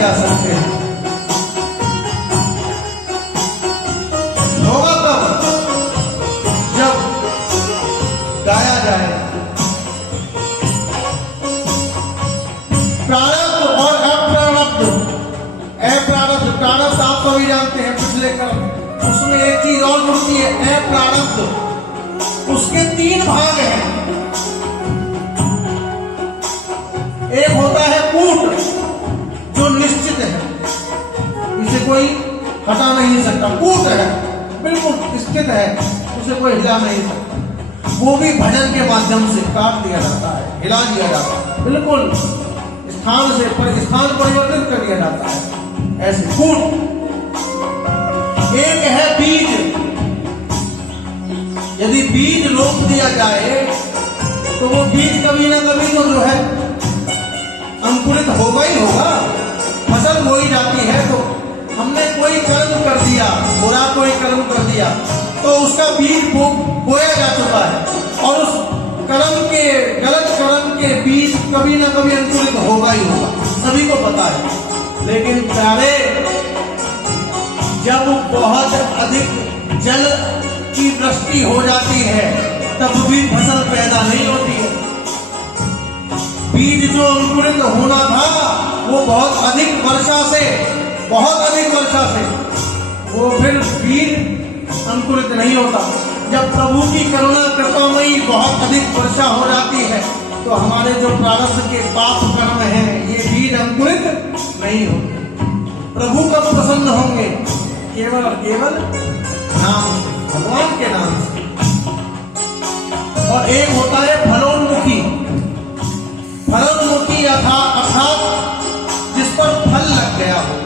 जा सकते हैं। होगा कब? जब गाया जाए। प्रारब्ध और अप्रारब्ध। अप्रारब्ध, प्रारब्ध आप सभी जानते हैं पिछले कर्म, उसमें एक चीज और जुड़ती है, अप्रारब्ध। उसके 3 भाग हैं। एक होता है कूट, जो निश्चित है, इसे कोई हटा नहीं सकता, कूट है, बिल्कुल स्थित है, उसे कोई हिला नहीं सकता। वो भी भजन के माध्यम से काट दिया जाता है, हिला दिया जाता है, बिल्कुल स्थान से स्थान परिवर्तित कर दिया जाता है, ऐसे कूट। एक है बीज। यदि बीज रोप दिया जाए तो वो बीज कभी ना कभी तो जो है अंकुरित होगा ही होगा, फसल बोई जाती है। तो हमने कोई कर्म कर दिया, बुरा कोई कर्म कर दिया, तो उसका बीज बोया जा चुका है, और उस कर्म के, गलत कर्म के बीज कभी ना कभी अंकुरित होगा ही होगा, सभी को पता है। लेकिन प्यारे, जब बहुत अधिक जल की वृष्टि हो जाती है तब भी फसल पैदा नहीं होती है। बीज जो अंकुरित होना था वो बहुत अधिक वर्षा से, वो फिर बीज अंकुरित नहीं होता। जब प्रभु की करुणा कृपामयी बहुत अधिक वर्षा हो जाती है तो हमारे जो प्रारब्ध के पाप कर्म हैं, ये बीज अंकुरित नहीं होते। प्रभु कब प्रसन्न होंगे? केवल और केवल नाम से, भगवान के नाम से। और एक होता है फलोन्मुखी। फलोन्मुखी अर्थात जिस पर फल लग गया हो,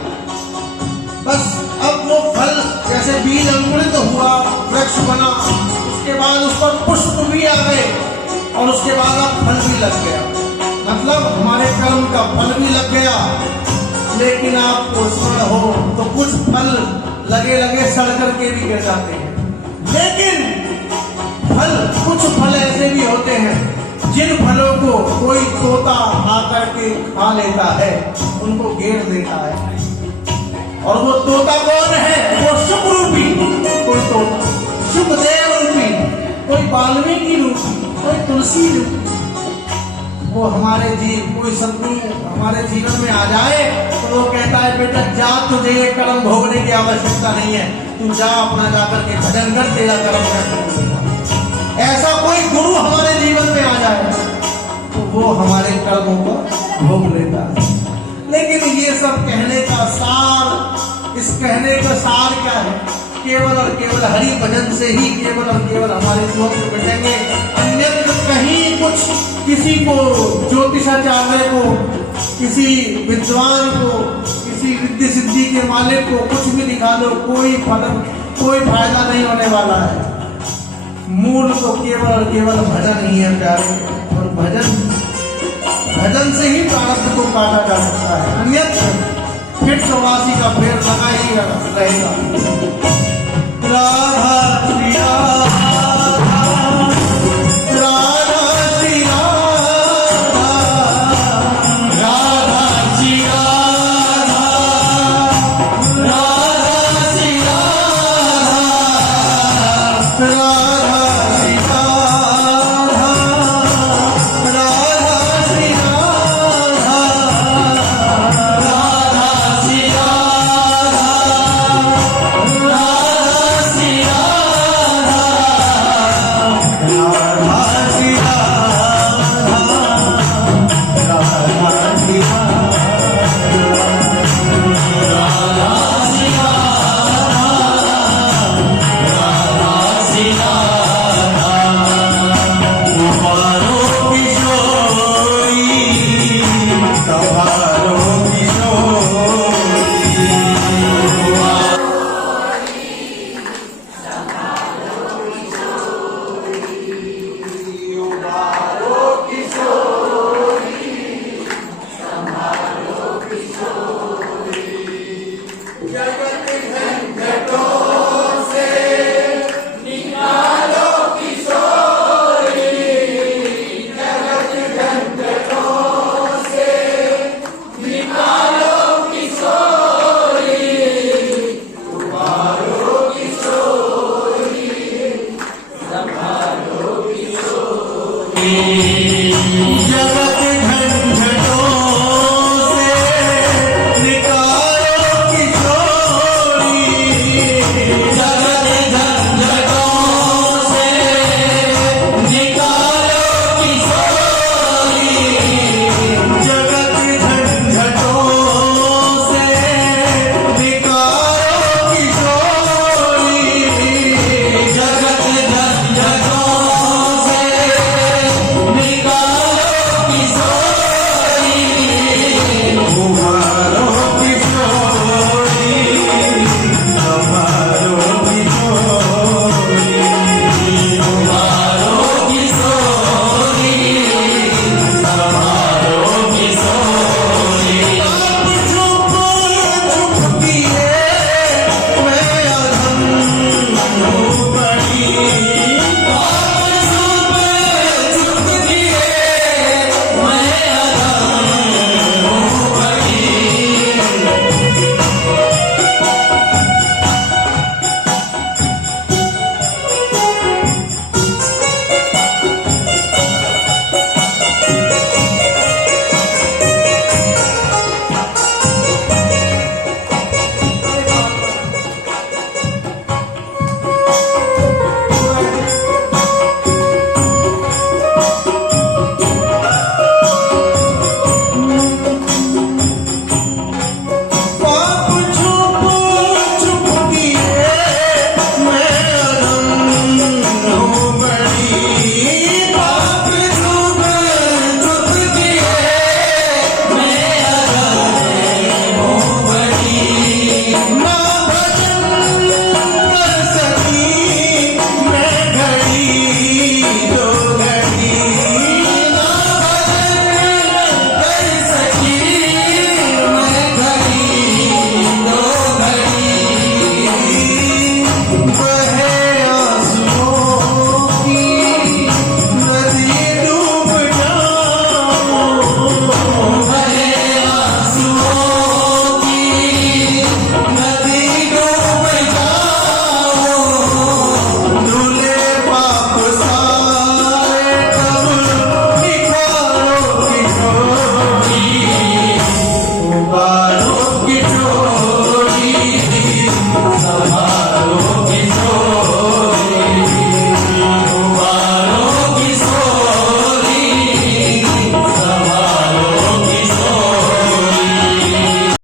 बस अब वो फल, जैसे बीज अंकुरित हुआ, वृक्ष बना, उसके बाद उस पर पुष्प भी आ गए और उसके बाद अब फल भी लग गया। मतलब हमारे कर्म का फल भी लग गया। लेकिन आपको स्मरण हो तो कुछ फल लगे लगे सड़ करके भी गिर जाते हैं। लेकिन कुछ फल ऐसे भी होते हैं जिन फलों को कोई तोता आकर के खा लेता है, उनको घेर देता है। और वो तोता कौन है? वो शुभ रूपी कोई तोता, शुभदेव रूपी, कोई वाल्मीकि रूपी, कोई तुलसी रूपी। वो हमारे कोई सद्गुरु हमारे जीवन में आ जाए तो वो कहता है, बेटा जा, तुझे ये कर्म भोगने की आवश्यकता नहीं है, तू जा अपना जाकर के भजन कर, तेरा कर्म कर। ऐसा कोई गुरु हमारे जीवन में आ जाए तो वो हमारे कर्मों को भोग लेता है। लेकिन ये सब कहने का सार, इस कहने का सार क्या है? केवल और केवल हरि भजन से ही केवल और केवल हमारे दुख मिटेंगे। अन्यत्र कहीं कुछ, किसी को, ज्योतिषाचार्य को, किसी विद्वान को, किसी विद्या सिद्धि के मालिक को कुछ भी दिखा दो, कोई फायदा नहीं होने वाला है। मूल तो केवल और केवल भजन ही है प्यारे। और भजन से ही प्रारब्ध को काटा जा सकता है, अन्यत्र फिर 84 का फेर लगा ही रहेगा। राधा